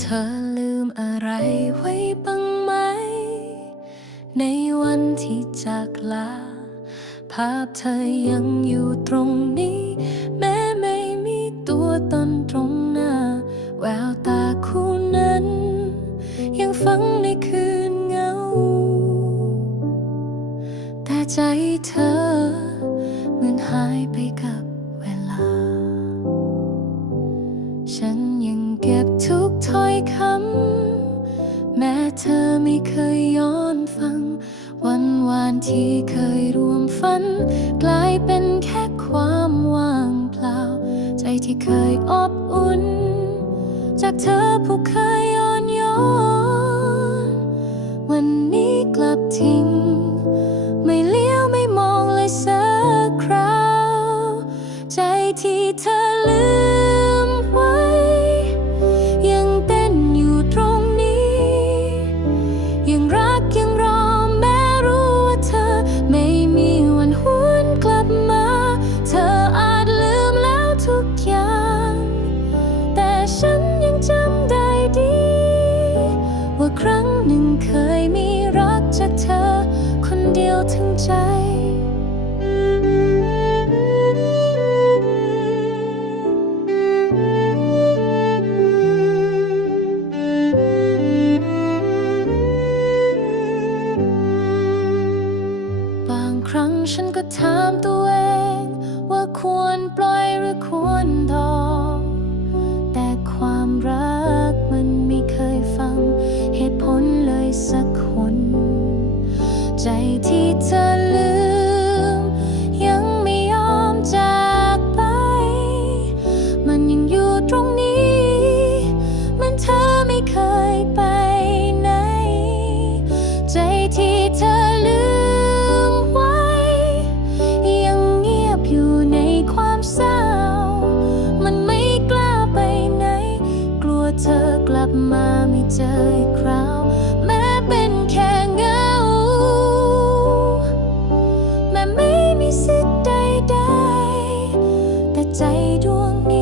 เธอลืมอะไรไว้บ้างไหม ในวันที่จากลา ภาพเธอยังอยู่ตรงนี้ แม้ไม่มีตัวตนตรงหน้า แววตาคู่นั้น ยังฝังในคืนเงา แต่ใจเธอเหมือนหายไป ที่เคยรวมฝัน กลายเป็นแค่ความว่างเปล่า ใจที่เคยอบอุ่น จากเธอผู้เคยอ่อนโยน วันนี้กลับทิ้ง ไม่เลี้ยวไม่มองเลยสักคราว ใจที่เธอ เดียวทั้งใจ บางครั้งฉันก็ถามตัวเอง ว่าควรปล่อยหรือควรดอ ใจที่เธอลืม ยังไม่ยอมจากไป มันยังอยู่ตรงนี้ มันเธอไม่เคยไปไหน ใจที่เธอลืมไว้ ยังเงียบอยู่ในความเศร้า มันไม่กล้าไปไหน กลัวเธอกลับมาไม่เจอ ใจดวงนี้